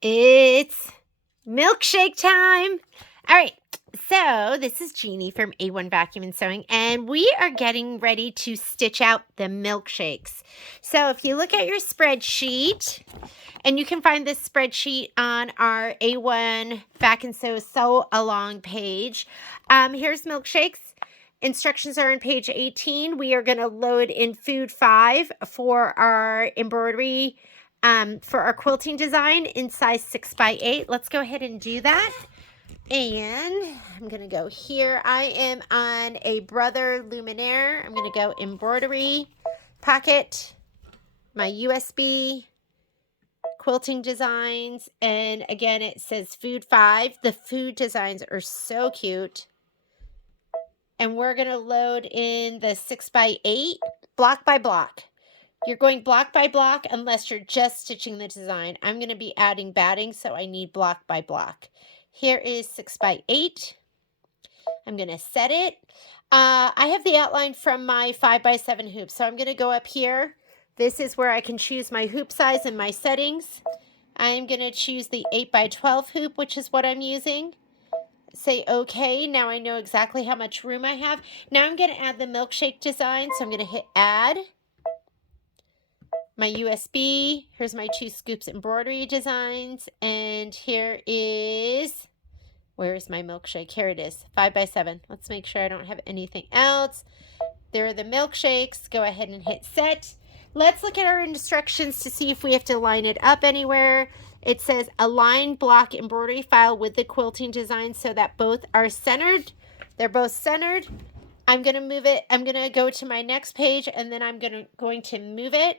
It's milkshake time. All right. So this is Jeannie from A1 Vacuum and Sewing, and we are getting ready to stitch out the milkshakes. So if you look at your spreadsheet, and you can find this spreadsheet on our A1 Vac and Sew Along page. Here's milkshakes. Instructions are on page 18. We are going to load in food 5 for our embroidery, for our quilting design in size 6x8. Let's go ahead and do that. And I'm going to go here. I am on a Brother Luminaire. I'm going to go embroidery, pocket, my USB, quilting designs. And again, it says food 5. The food designs are so cute. And we're going to load in the 6x8 block by block. You're going block by block unless you're just stitching the design. I'm going to be adding batting, so I need block by block. Here is 6x8. I'm going to set it. I have the outline from my 5x7 hoop, so I'm going to go up here. This is where I can choose my hoop size and my settings. I'm going to choose the 8x12 hoop, which is what I'm using. Say okay. Now I know exactly how much room I have. Now I'm going to add the milkshake design, so I'm going to hit add. My USB, here's my 2 scoops embroidery designs, and here is, where is my milkshake? Here it is, 5x7. Let's make sure I don't have anything else. There are the milkshakes. Go ahead and hit set. Let's look at our instructions to see if we have to line it up anywhere. It says align block embroidery file with the quilting design so that both are centered. They're both centered. I'm going to move it. I'm going to go to my next page, and then I'm going to move it.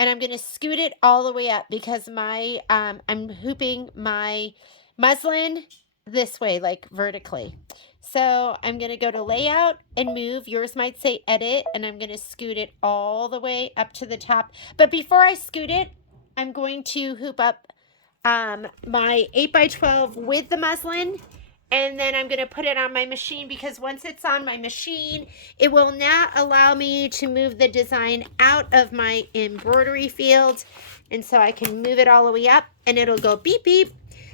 And I'm going to scoot it all the way up because my I'm hooping my muslin this way, like vertically. So I'm going to go to layout and move. Yours might say edit, and I'm going to scoot it all the way up to the top. But before I scoot it, I'm going to hoop up my 8x12 with the muslin. And then I'm going to put it on my machine because once it's on my machine, it will not allow me to move the design out of my embroidery field. And so I can move it all the way up and it'll go beep, beep.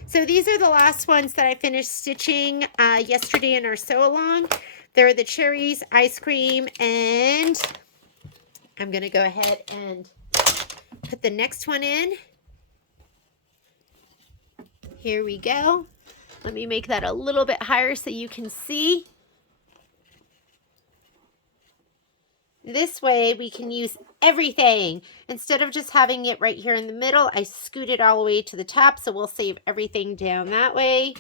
So these are the last ones that I finished stitching yesterday in our sew along. There are the cherries, ice cream, and I'm going to go ahead and put the next one in. Here we go. Let me make that a little bit higher so you can see. This way we can use everything. Instead of just having it right here in the middle, I scoot it all the way to the top, so we'll save everything down that way.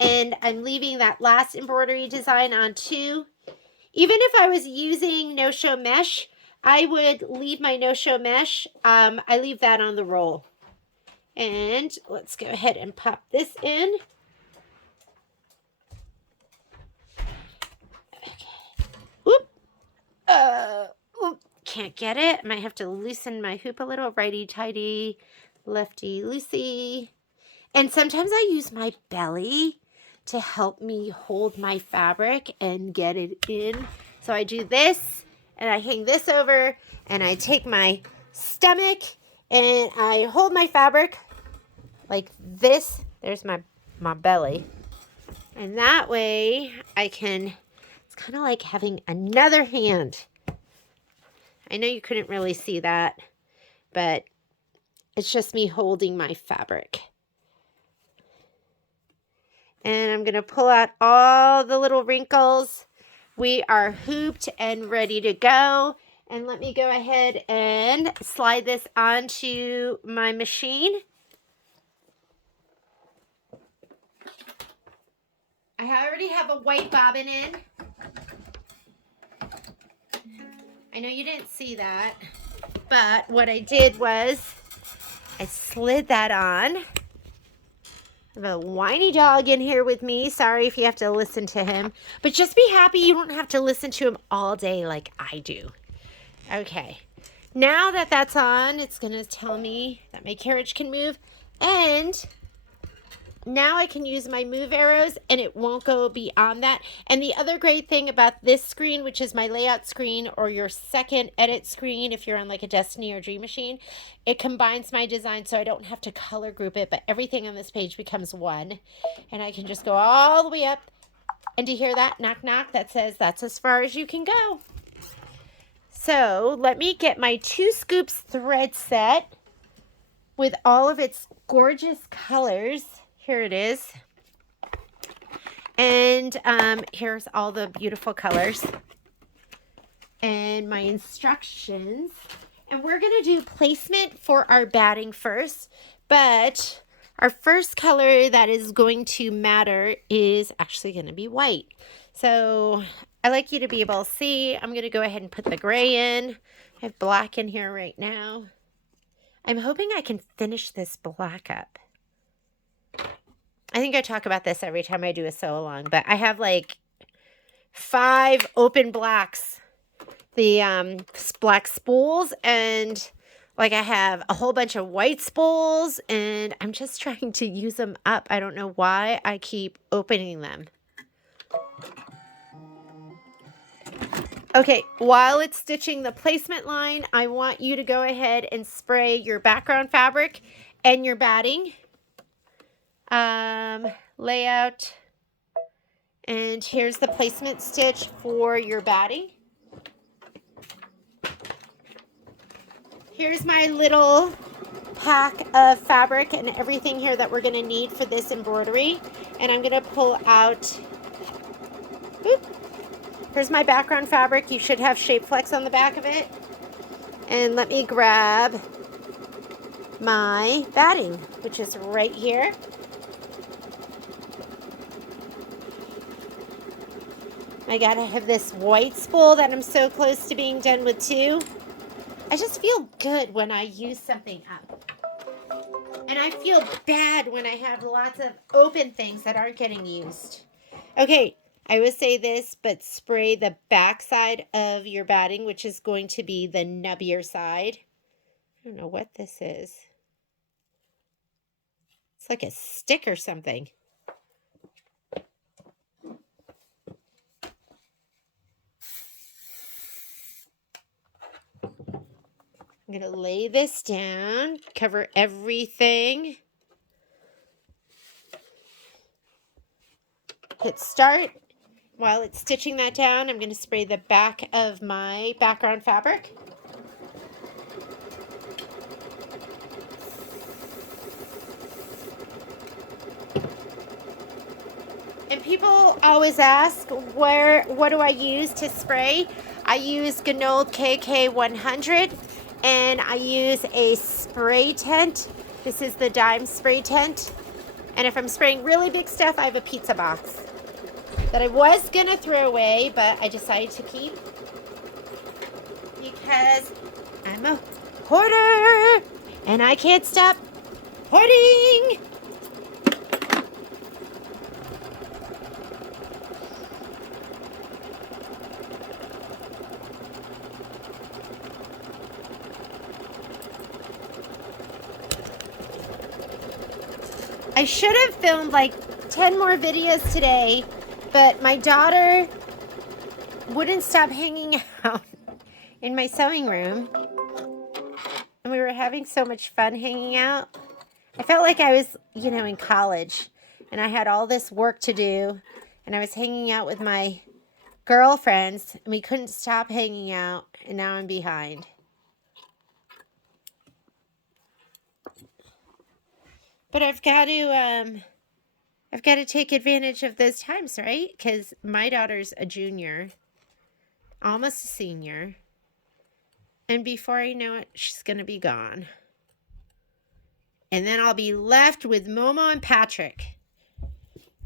And I'm leaving that last embroidery design on too. Even if I was using no-show mesh, I would leave my no-show mesh. I leave that on the roll. And let's go ahead and pop this in. Can't get it. Might have to loosen my hoop a little. Righty tighty, lefty loosey. And sometimes I use my belly to help me hold my fabric and get it in. So I do this and I hang this over and I take my stomach and I hold my fabric like this. There's my belly. And that way I can, it's kind of like having another hand. I know you couldn't really see that, but it's just me holding my fabric. And I'm going to pull out all the little wrinkles. We are hooped and ready to go. And let me go ahead and slide this onto my machine. I already have a white bobbin in. I know you didn't see that, but what I did was I slid that on. I have a whiny dog in here with me. Sorry if you have to listen to him, but just be happy you don't have to listen to him all day like I do. Okay, now that that's on, it's going to tell me that my carriage can move, and now I can use my move arrows and it won't go beyond that. And the other great thing about this screen, which is my layout screen or your second edit screen if you're on like a Destiny or Dream Machine, it combines my design so I don't have to color group it, but everything on this page becomes one. And I can just go all the way up. And to hear that knock knock that says that's as far as you can go. So let me get my 2 scoops thread set with all of its gorgeous colors. Here it is. And here's all the beautiful colors. And my instructions. And we're going to do placement for our batting first. But our first color that is going to matter is actually going to be white. So I like you to be able to see. I'm going to go ahead and put the gray in. I have black in here right now. I'm hoping I can finish this black up. I think I talk about this every time I do a sew along, but I have like 5 open blacks, the black spools, and like I have a whole bunch of white spools, and I'm just trying to use them up. I don't know why I keep opening them. Okay, while it's stitching the placement line, I want you to go ahead and spray your background fabric and your batting. Layout. And here's the placement stitch for your batting. Here's my little pack of fabric and everything here that we're going to need for this embroidery. And I'm going to pull out, here's my background fabric. You should have Shape Flex on the back of it. And let me grab my batting, which is right here. I gotta have this white spool that I'm so close to being done with too. I just feel good when I use something up. And I feel bad when I have lots of open things that aren't getting used. Okay, I would say this, but spray the back side of your batting, which is going to be the nubbier side. I don't know what this is. It's like a stick or something. I'm going to lay this down, cover everything. Hit start. While it's stitching that down, I'm going to spray the back of my background fabric. And people always ask, what do I use to spray? I use Ganold KK100. And I use a spray tent. This is the dime spray tent. And if I'm spraying really big stuff, I have a pizza box that I was going to throw away, but I decided to keep because I'm a hoarder and I can't stop hoarding. I should have filmed like 10 more videos today, but my daughter wouldn't stop hanging out in my sewing room. And we were having so much fun hanging out. I felt like I was, in college and I had all this work to do and I was hanging out with my girlfriends and we couldn't stop hanging out and now I'm behind. But I've got to take advantage of those times, right? Because my daughter's a junior, almost a senior. And before I know it, she's going to be gone. And then I'll be left with Momo and Patrick.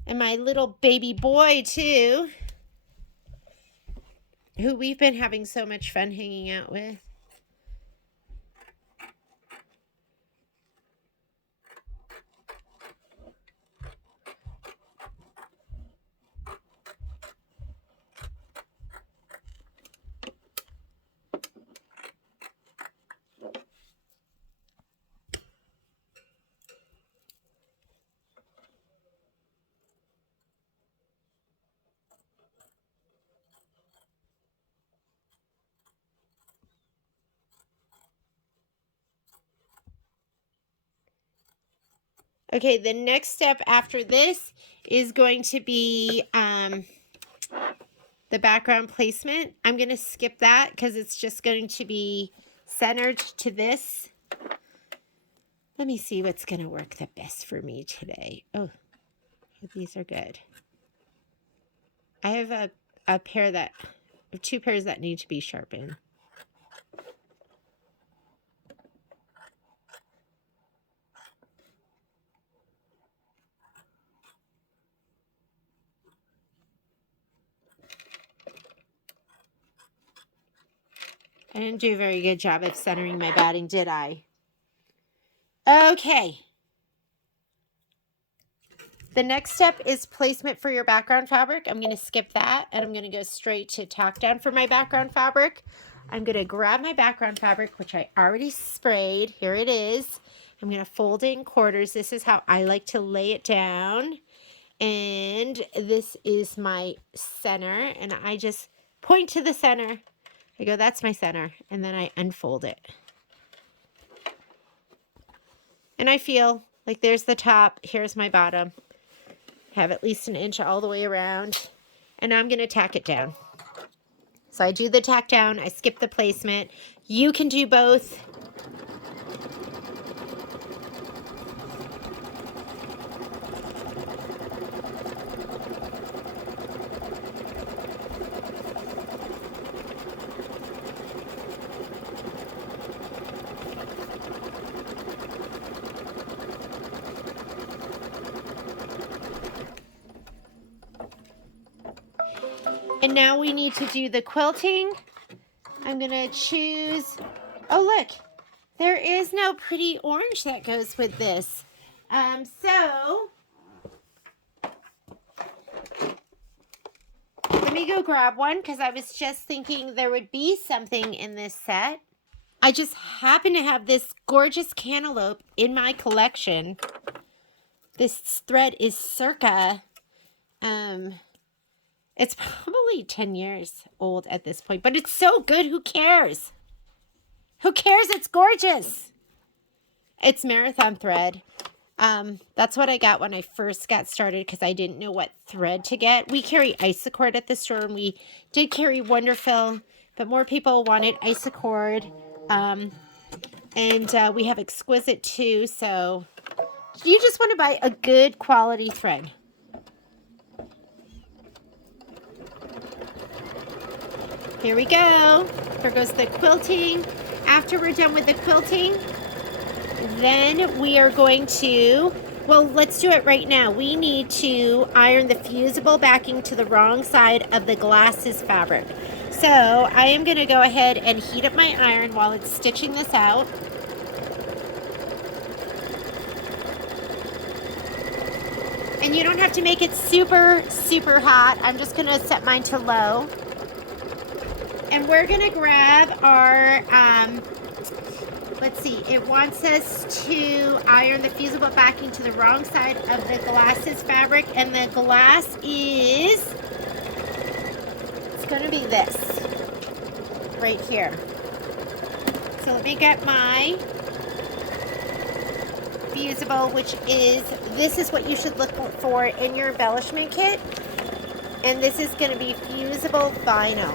And my little baby boy, too, who we've been having so much fun hanging out with. Okay, the next step after this is going to be the background placement. I'm going to skip that because it's just going to be centered to this. Let me see what's going to work the best for me today. Oh, these are good. I have a pair that, two pairs that need to be sharpened. I didn't do a very good job of centering my batting, did I? Okay. The next step is placement for your background fabric. I'm going to skip that and I'm going to go straight to tack down for my background fabric. I'm going to grab my background fabric, which I already sprayed. Here it is. I'm going to fold it in quarters. This is how I like to lay it down. And this is my center. And I just point to the center. I go, that's my center. And then I unfold it. And I feel like there's the top. Here's my bottom. Have at least an inch all the way around. And now I'm going to tack it down. So I do the tack down. I skip the placement. You can do both. And now we need to do the quilting. I'm going to choose, oh look, there is no pretty orange that goes with this. So let me go grab one because I was just thinking there would be something in this set. I just happen to have this gorgeous cantaloupe in my collection. This thread is circa, it's probably 10 years old at this point, but it's so good. Who cares? Who cares? It's gorgeous. It's marathon thread. That's what I got when I first got started because I didn't know what thread to get. We carry Isacord at the store, and we did carry Wonderfill, but more people wanted Isacord. And we have Exquisite too, so you just want to buy a good quality thread. Here we go. Here goes the quilting. After we're done with the quilting, then we are going to, well, let's do it right now. We need to iron the fusible backing to the wrong side of the glasses fabric. So I am going to go ahead and heat up my iron while it's stitching this out. And you don't have to make it super, super hot. I'm just going to set mine to low. And we're going to grab our, let's see, it wants us to iron the fusible backing to the wrong side of the glasses fabric. And the glass is, it's going to be this, right here. So let me get my fusible, which is, this is what you should look for in your embellishment kit. And this is going to be fusible vinyl.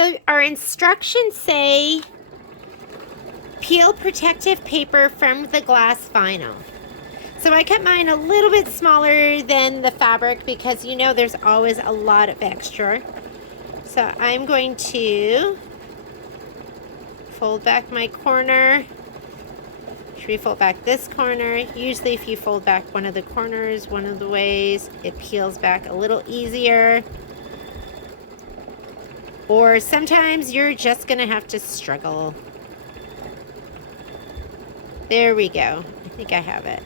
So our instructions say peel protective paper from the glass vinyl. So I cut mine a little bit smaller than the fabric because you know there's always a lot of extra. So I'm going to fold back my corner. Should we fold back this corner? Usually if you fold back one of the corners, one of the ways, it peels back a little easier. Or sometimes you're just gonna have to struggle. There we go. I think I have it.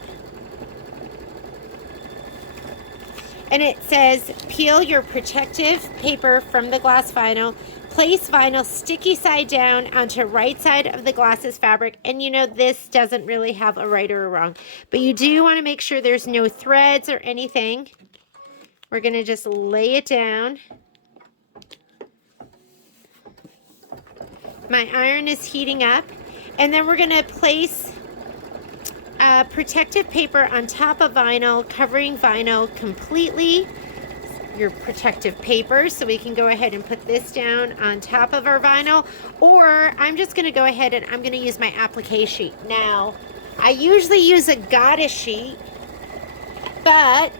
And it says, peel your protective paper from the glass vinyl. Place vinyl sticky side down onto right side of the glass's fabric. And you know, this doesn't really have a right or a wrong. But you do want to make sure there's no threads or anything. We're going to just lay it down. My iron is heating up. And then we're going to place protective paper on top of vinyl, covering vinyl completely. Your protective paper, so we can go ahead and put this down on top of our vinyl, or I'm just going to go ahead and I'm going to use my applique sheet. Now, I usually use a goddess sheet, but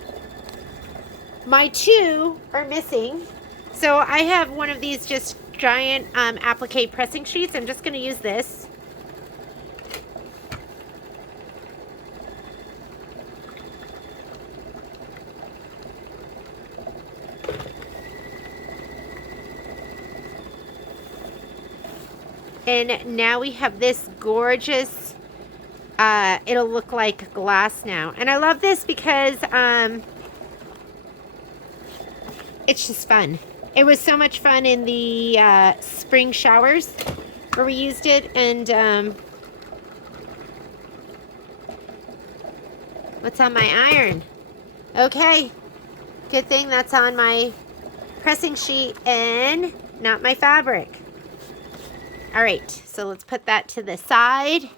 my two are missing, so I have one of these just giant applique pressing sheets. I'm just going to use this. And now we have this gorgeous, it'll look like glass now. And I love this because it's just fun. It was so much fun in the spring showers where we used it. And what's on my iron? Okay, good thing that's on my pressing sheet and not my fabric. All right, so let's put that to the side.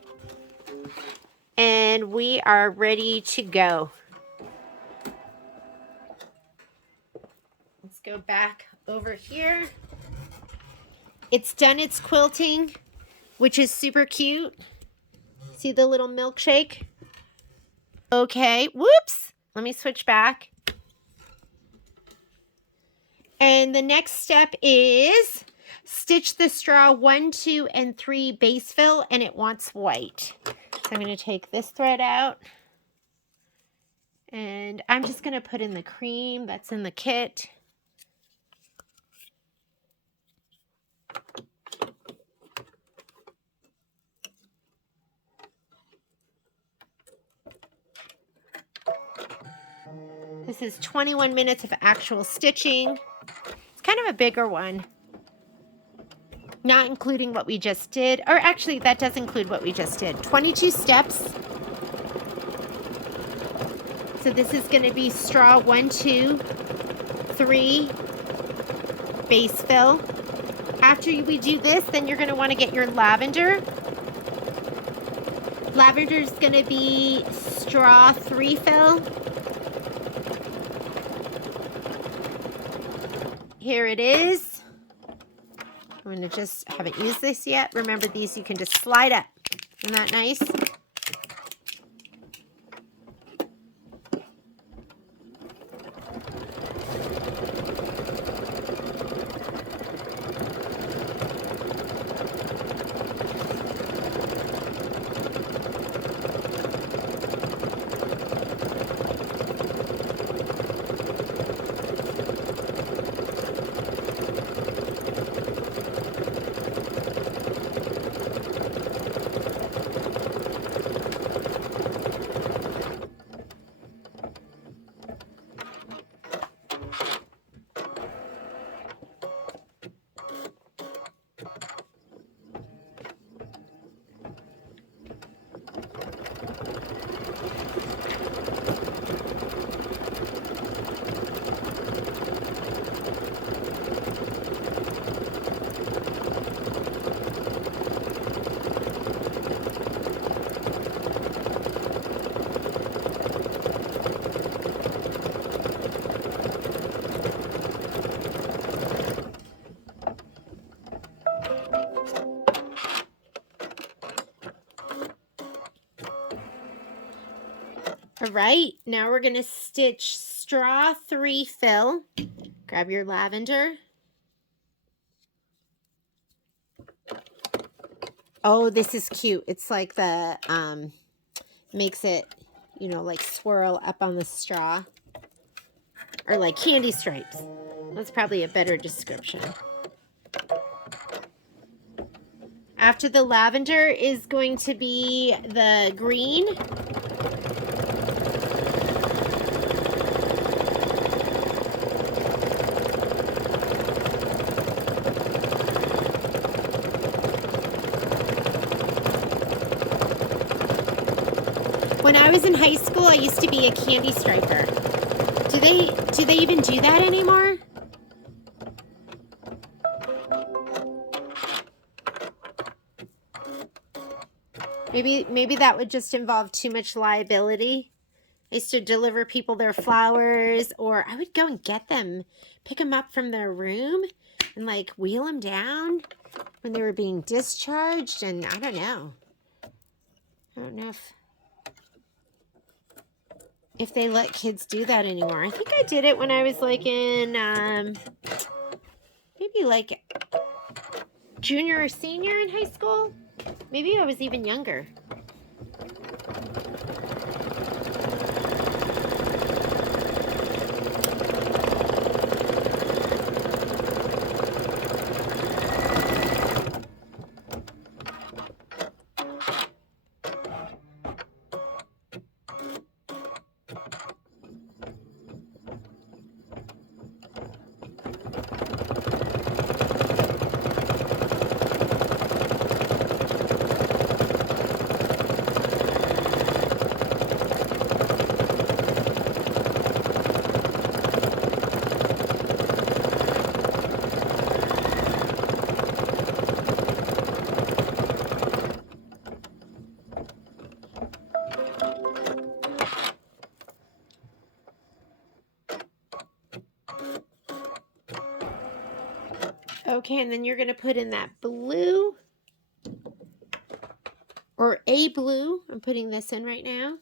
And we are ready to go. Let's go back over here. It's done its quilting, which is super cute. See the little milkshake? Okay, whoops. Let me switch back. And the next step is stitch the straw 1, 2, and 3 base fill, and it wants white. So I'm going to take this thread out, and I'm just going to put in the cream that's in the kit. This is 21 minutes of actual stitching. It's kind of a bigger one. Not including what we just did. Or actually, that does include what we just did. 22 steps. So this is going to be straw 1, 2, 3, base fill. After we do this, then you're going to want to get your lavender. Lavender is going to be straw 3 fill. Here it is. I'm going to just, haven't used this yet. Remember, these you can just slide up. Isn't that nice? All right, now we're going to stitch straw 3 fill. Grab your lavender. Oh, this is cute. It's like the, makes it, you know, like swirl up on the straw. Or like candy stripes. That's probably a better description. After the lavender is going to be the green. When I was in high school, I used to be a candy striper. Do they even do that anymore? Maybe that would just involve too much liability. I used to deliver people their flowers, or I would go and get them, pick them up from their room and like wheel them down when they were being discharged. And I don't know if they let kids do that anymore. I think I did it when I was like in maybe like junior or senior in high school. Maybe I was even younger. Okay, and then you're going to put in that blue, or a blue. I'm putting this in right now.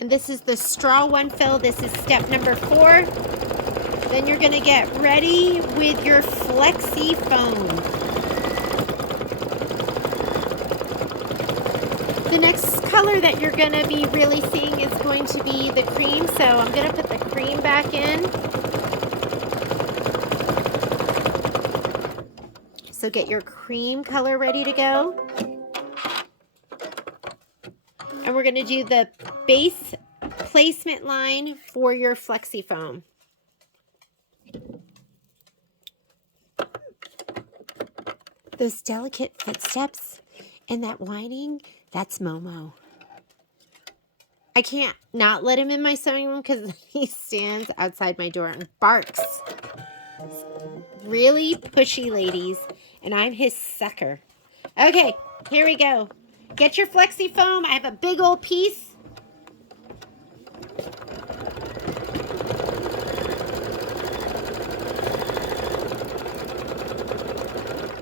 And this is the straw 1 fill. This is step number 4. Then you're going to get ready with your flexi foam. The next color that you're going to be really seeing is going to be the cream. So I'm going to put the cream back in. So get your cream color ready to go. And we're going to do the base placement line for your flexi foam. Those delicate footsteps and that whining, that's Momo. I can't not let him in my sewing room because he stands outside my door and barks. Really pushy, ladies, and I'm his sucker. Okay, here we go. Get your flexi foam. I have a big old piece.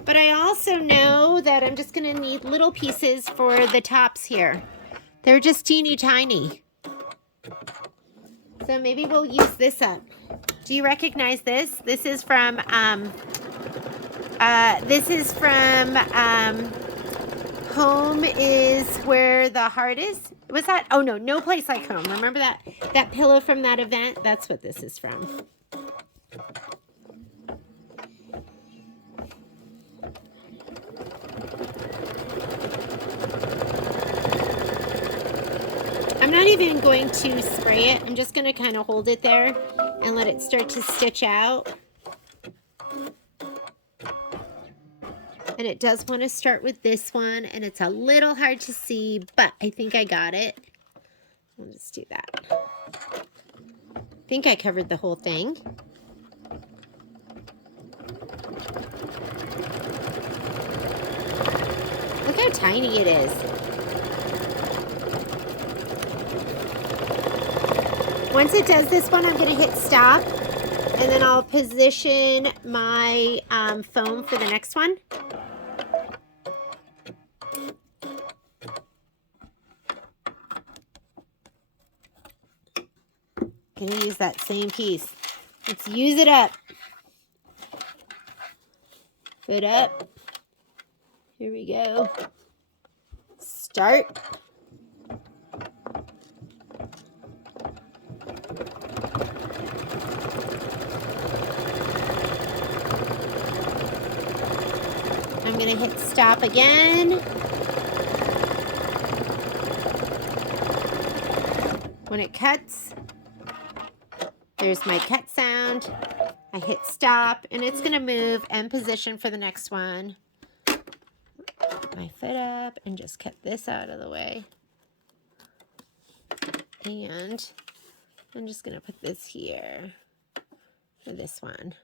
But I also know that I'm just going to need little pieces for the tops here. They're just teeny tiny. So maybe we'll use this up. Do you recognize this? This is from Home is Where the Heart Is. Was that? Oh no, No Place Like Home. Remember that pillow from that event? That's what this is from. I'm not even going to spray it. I'm just going to kind of hold it there and let it start to stitch out. And it does want to start with this one, and it's a little hard to see, but I think I got it. I'll just do that. I think I covered the whole thing. Look Look how tiny it is. Once it does this one, I'm going to hit stop, and then I'll position my foam for the next one. Going to use that same piece. Let's use it up. Foot up. Here we go. Start. I'm going to hit stop again. When it cuts, there's my cut sound. I hit stop, and it's going to move and position for the next one. Put my foot up and just cut this out of the way. And I'm just going to put this here for this one.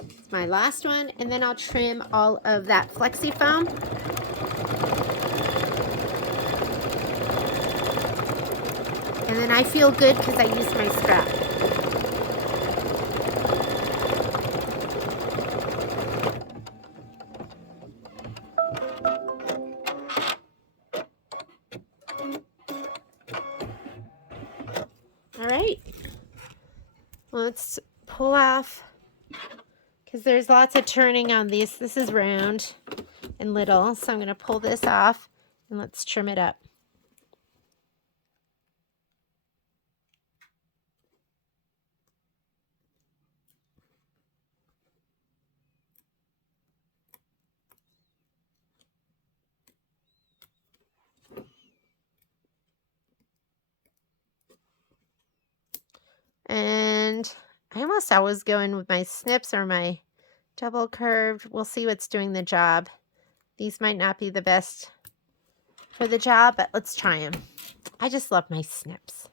It's my last one, and then I'll trim all of that flexi foam. And then I feel good because I used my strap. All right, let's pull off, because there's lots of turning on these. This is round and little, so I'm going to pull this off, and let's trim it up. And I almost always go in with my snips or my double curved. We'll see what's doing the job. These might not be the best for the job, but let's try them. I just love my snips.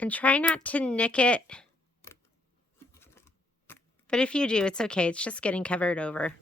And try not to nick it. But if you do, it's okay. It's just getting covered over.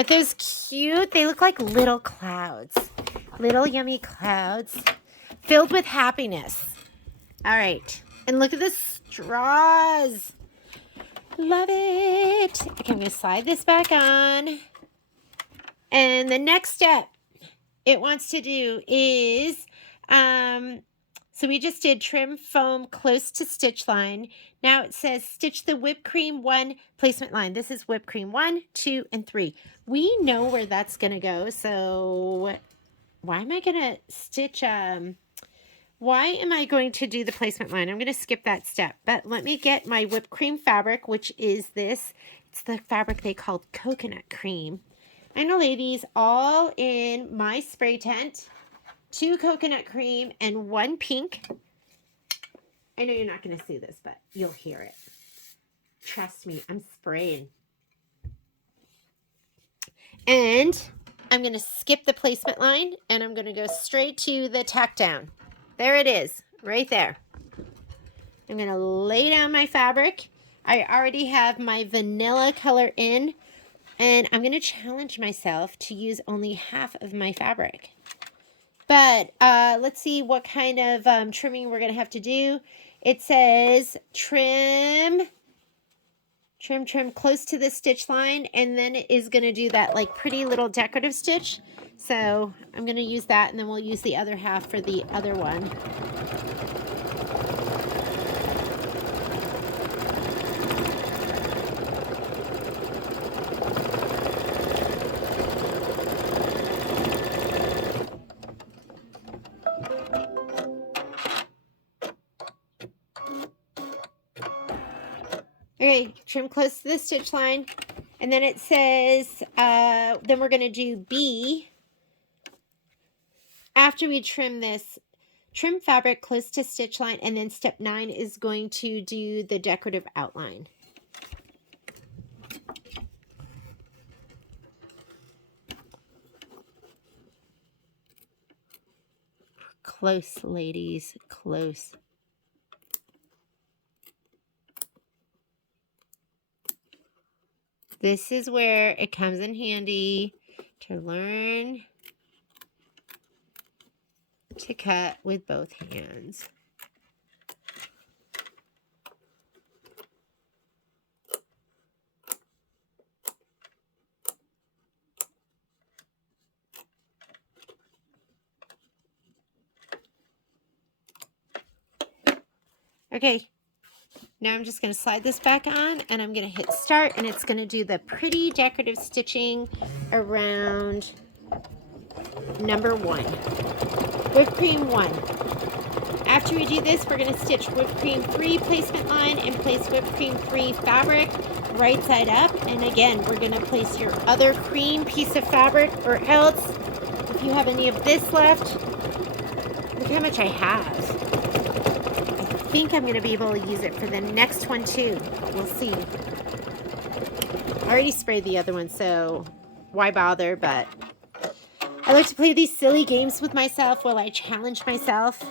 Aren't those cute? They look like little clouds. Little yummy clouds filled with happiness. All right. And look at the straws. Love it. Okay, I'm going to slide this back on. And the next step it wants to do is, so we just did trim foam close to stitch line. Now it says stitch the whipped cream 1 placement line. This is whipped cream 1, 2, and 3. We know where that's going to go. So why am I going to stitch, why am I going to do the placement line? I'm going to skip that step, but let me get my whipped cream fabric, which is this. It's the fabric they called coconut cream. I know, ladies, all in my spray tent, 2 coconut cream and 1 pink. I know you're not going to see this, but you'll hear it. Trust me, I'm spraying. And I'm going to skip the placement line, and I'm going to go straight to the tack down. There it is, right there. I'm going to lay down my fabric. I already have my vanilla color in, and I'm going to challenge myself to use only half of my fabric. But let's see what kind of trimming we're going to have to do. It says trim close to the stitch line, and then it is going to do that like pretty little decorative stitch. So I'm going to use that, and then we'll use the other half for the other one. Okay, trim close to the stitch line, and then it says, then we're going to do B. After we trim this, trim fabric close to stitch line, and then step 9 is going to do the decorative outline. Close, ladies, close. This is where it comes in handy to learn to cut with both hands. Okay, now I'm just going to slide this back on, and I'm going to hit start, and it's going to do the pretty decorative stitching around number 1. Whipped cream 1. After we do this, we're going to stitch whipped cream 3 placement line and place whipped cream 3 fabric right side up. And again, we're going to place your other cream piece of fabric, or else if you have any of this left, look how much I have. I think I'm going to be able to use it for the next one too. We'll see. I already sprayed the other one, so why bother? But I like to play these silly games with myself while I challenge myself.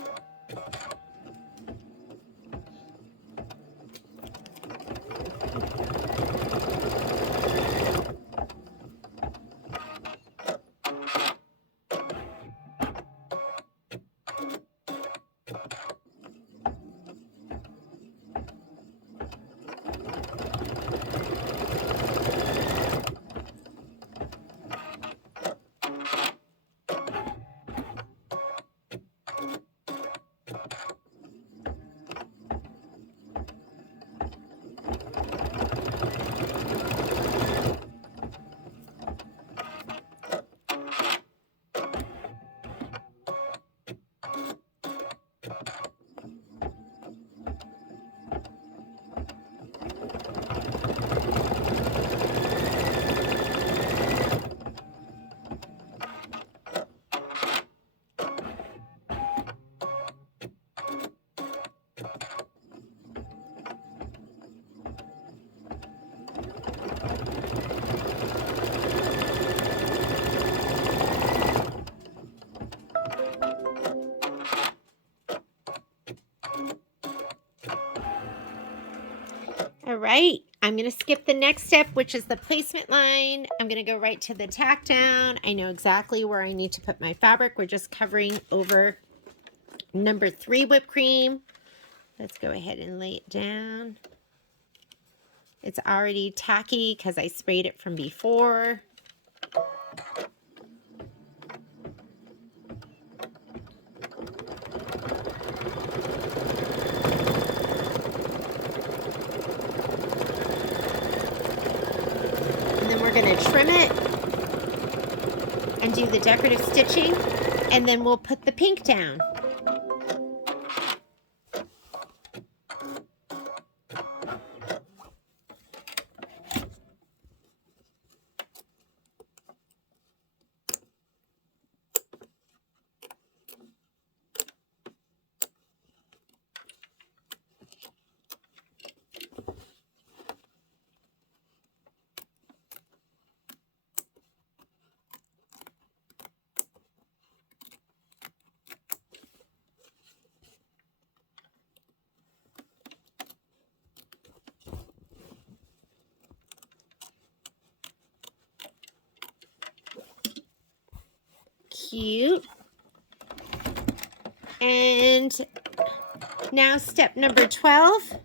All right, I'm going to skip the next step, which is the placement line. I'm going to go right to the tack down. I know exactly where I need to put my fabric. We're just covering over number 3 whipped cream. Let's go ahead and lay it down. It's already tacky because I sprayed it from before. And then we're going to trim it and do the decorative stitching, and then we'll put the pink down. Cute. And now step number 12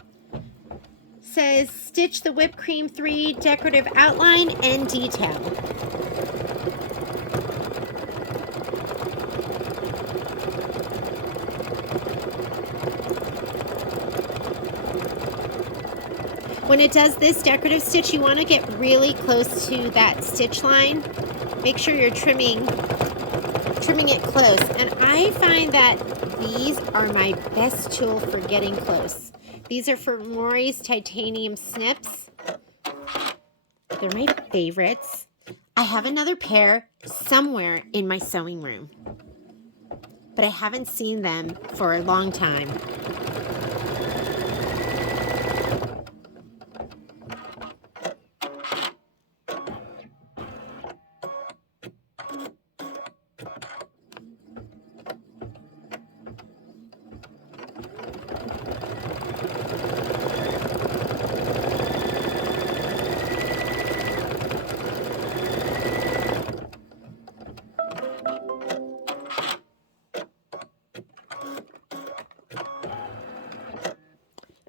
says stitch the whipped cream 3 decorative outline and detail. When it does this decorative stitch, you want to get really close to that stitch line. Make sure you're trimming it close. And I find that these are my best tool for getting close. These are for Maury's titanium snips. They're my favorites. I have another pair somewhere in my sewing room, but I haven't seen them for a long time.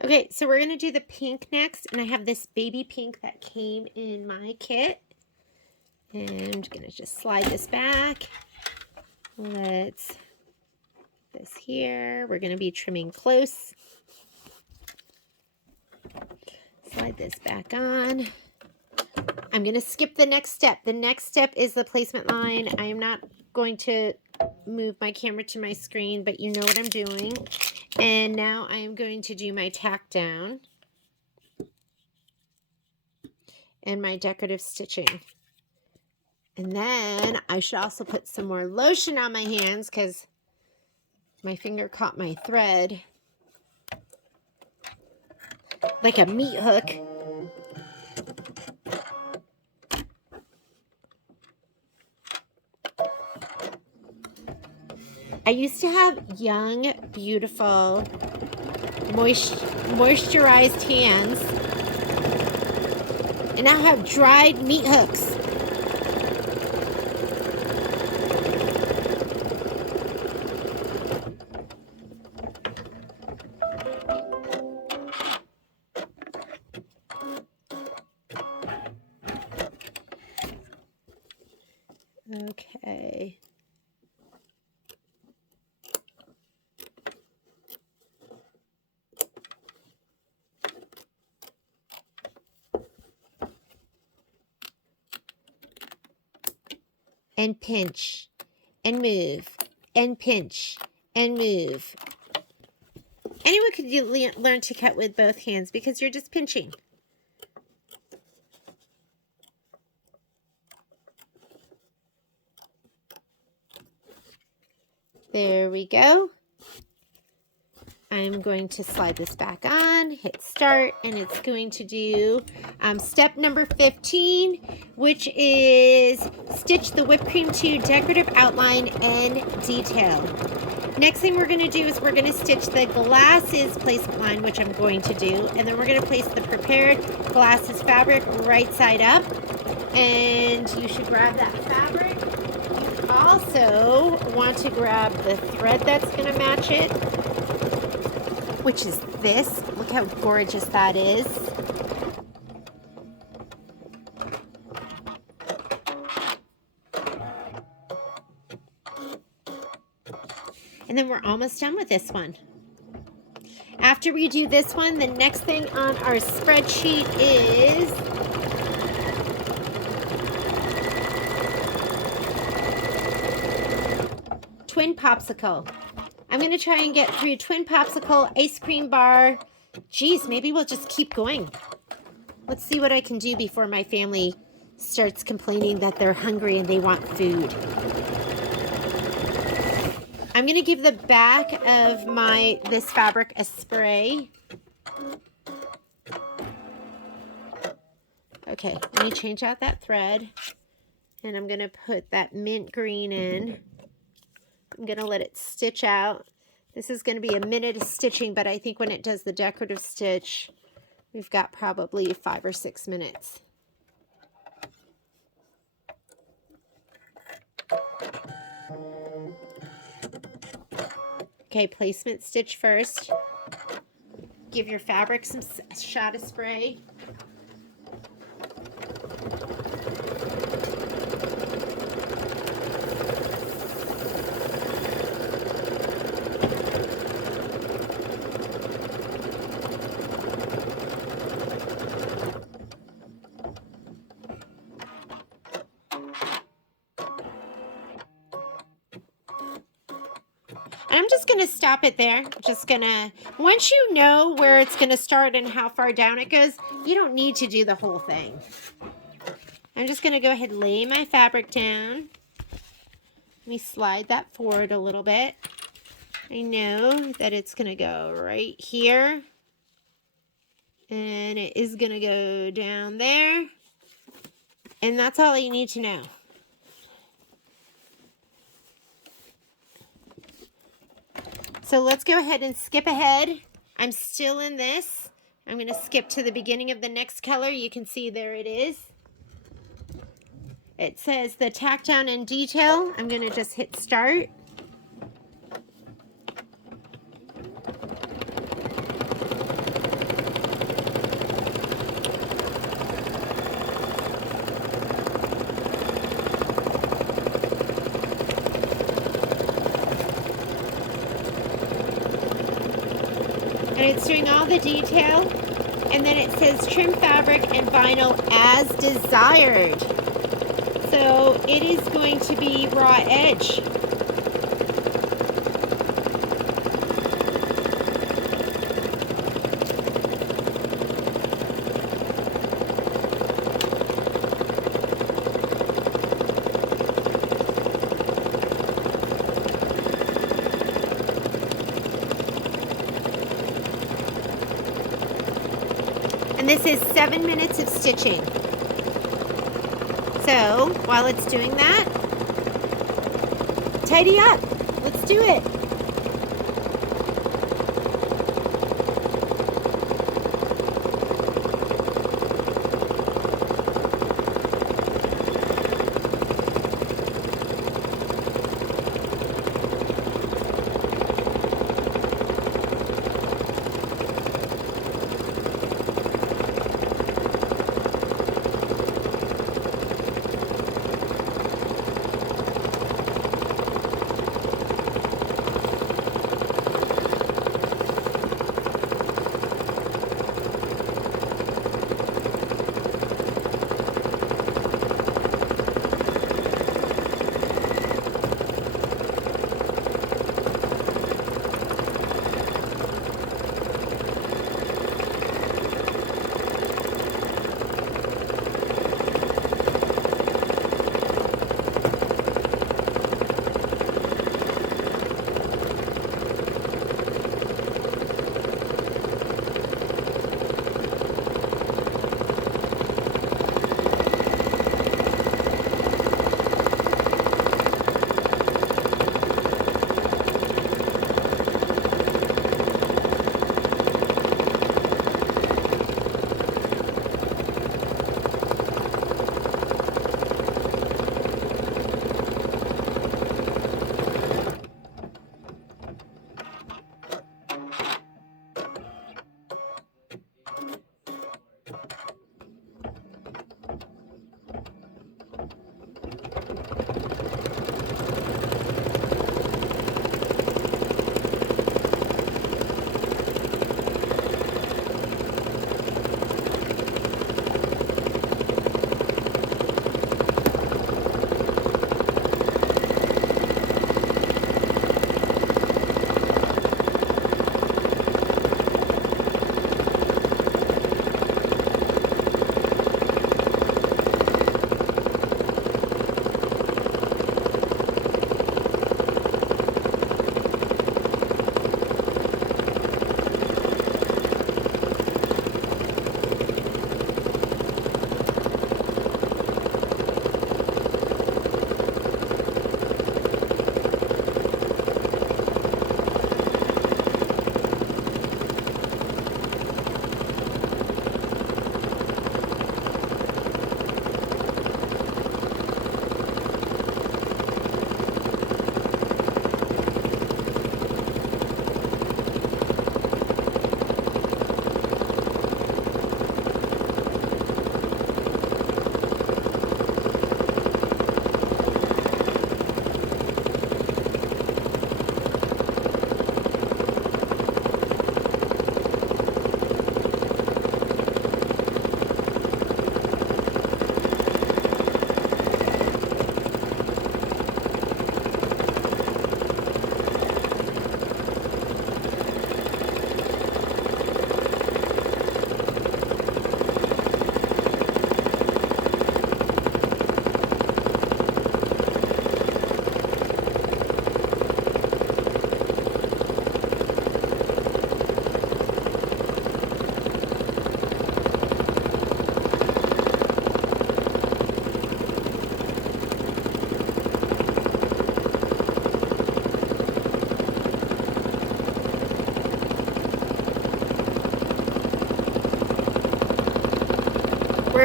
Okay, so we're going to do the pink next, and I have this baby pink that came in my kit. And I'm going to just slide this back. This here. We're going to be trimming close. Slide this back on. I'm going to skip the next step. The next step is the placement line. I am not going to move my camera to my screen, but you know what I'm doing. And now I am going to do my tack down and my decorative stitching. And then I should also put some more lotion on my hands because my finger caught my thread like a meat hook. I used to have young, beautiful, moisturized hands, and now I have dried meat hooks. Okay. And pinch, and move, and pinch, and move. Anyone could learn to cut with both hands because you're just pinching. There we go. I'm going to slide this back on, hit start, and it's going to do step number 15, which is stitch the whipped cream 2 decorative outline and detail. Next thing we're going to do is we're going to stitch the glasses placement line, which I'm going to do, and then we're going to place the prepared glasses fabric right side up, and you should grab that fabric. You also want to grab the thread that's going to match it, which is this. Look how gorgeous that is. And then we're almost done with this one. After we do this one, the next thing on our spreadsheet is twin popsicle. I'm going to try and get through twin popsicle, ice cream bar. Geez, maybe we'll just keep going. Let's see what I can do before my family starts complaining that they're hungry and they want food. I'm going to give the back of this fabric a spray. Okay, let me change out that thread. And I'm going to put that mint green in. I'm going to let it stitch out. This is going to be a minute of stitching, but I think when it does the decorative stitch, we've got probably 5 or 6 minutes. Okay, placement stitch first. Give your fabric some shot of spray. I'm just going to stop it there. Once you know where it's going to start and how far down it goes, you don't need to do the whole thing. I'm just going to go ahead and lay my fabric down. Let me slide that forward a little bit. I know that it's going to go right here. And it is going to go down there. And that's all you need to know. So let's go ahead and skip ahead. I'm still in this. I'm going to skip to the beginning of the next color. You can see there it is. It says the tack down and detail. I'm going to just hit start. And it's doing all the detail, and then it says trim fabric and vinyl as desired. So it is going to be raw edge. And this is 7 minutes of stitching. So while it's doing that, tidy up. Let's do it.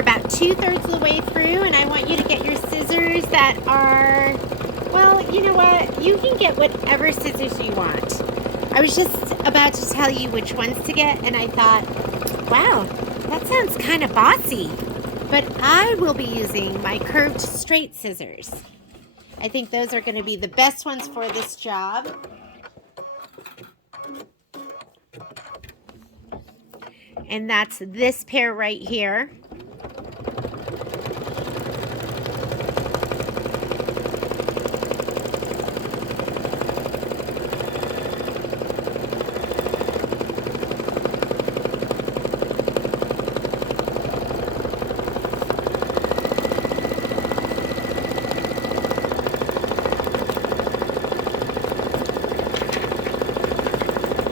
about 2/3 of the way through, and I want you to get your scissors that are, well, you know what? You can get whatever scissors you want. I was just about to tell you which ones to get, and I thought, wow, that sounds kind of bossy. But I will be using my curved straight scissors. I think those are going to be the best ones for this job. And that's this pair right here.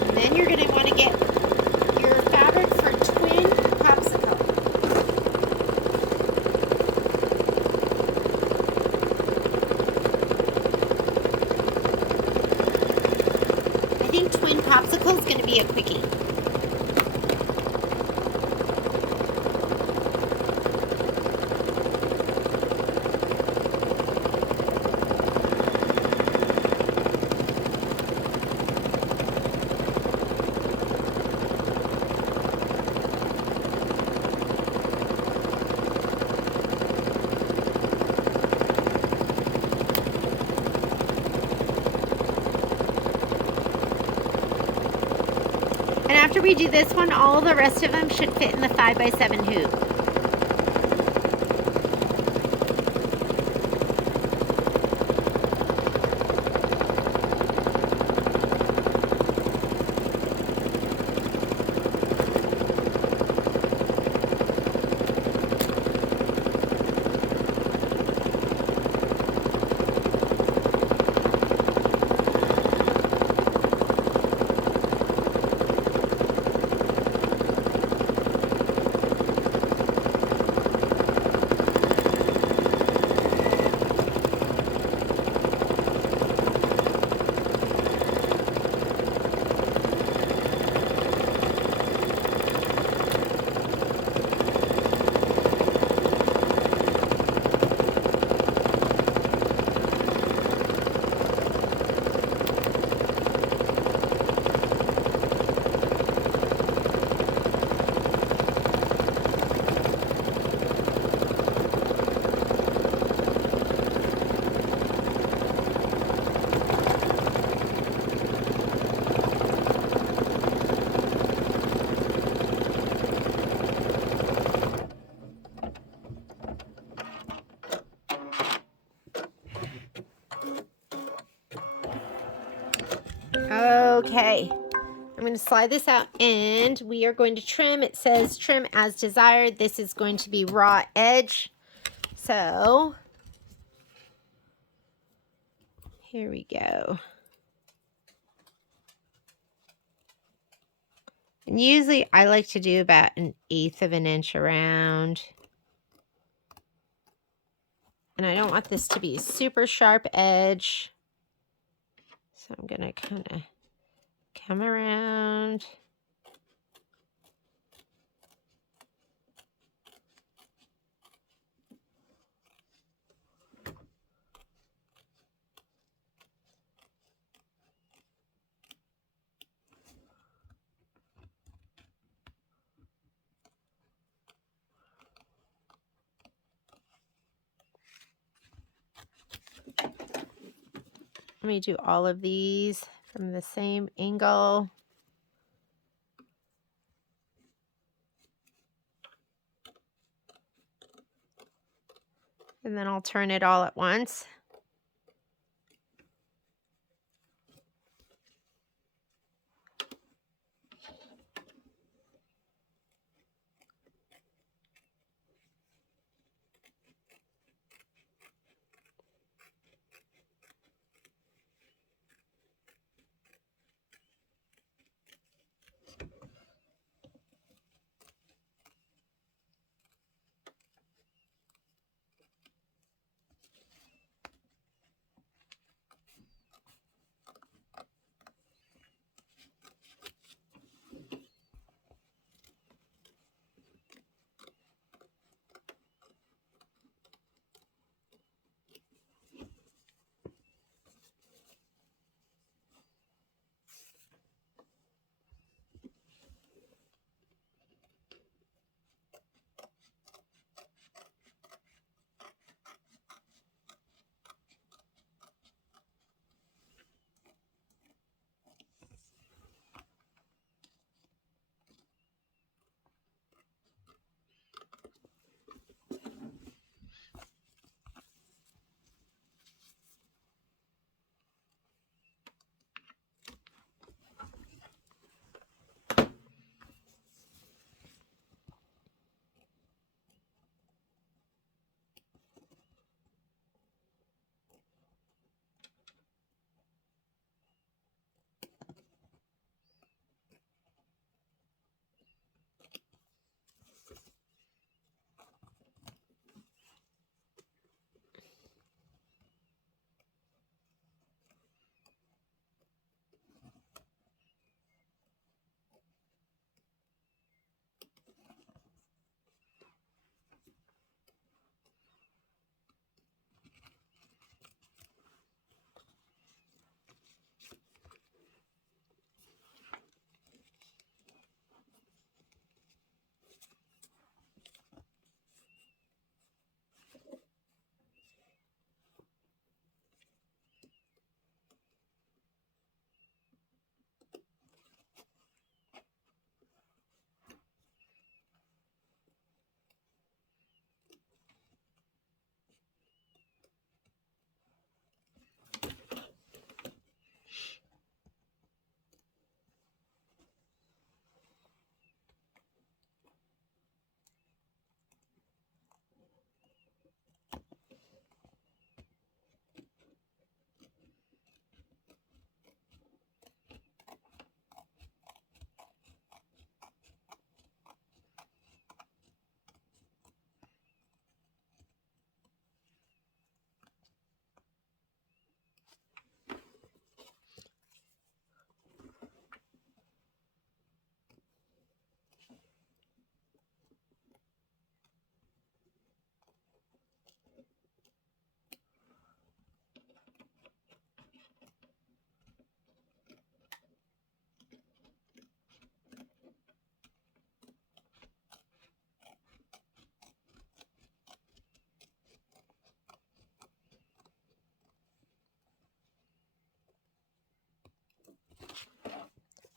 And then you're going to want to get your fabric for twin popsicle. I think twin popsicle is going to be a quickie. And after we do this one, all the rest of them should fit in the 5x7 hoop. Okay, I'm going to slide this out and we are going to trim. It says trim as desired. This is going to be raw edge. So here we go. And usually I like to do about 1/8 of an inch around. And I don't want this to be a super sharp edge. So I'm going to kind of come around. Let me do all of these from the same angle. And then I'll turn it all at once.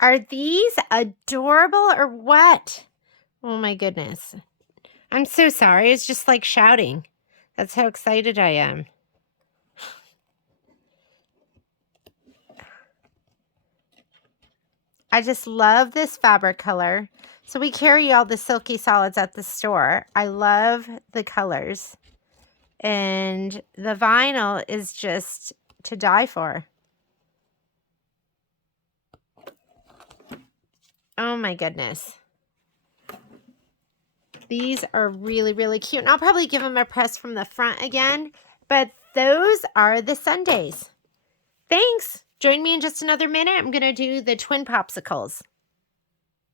Are these adorable or what? Oh my goodness. I'm so sorry. It's just like shouting. That's how excited I am. I just love this fabric color. So we carry all the silky solids at the store. I love the colors. And the vinyl is just to die for. Oh my goodness. These are really, really cute. And I'll probably give them a press from the front again. But those are the sundaes. Thanks. Join me in just another minute. I'm going to do the twin popsicles.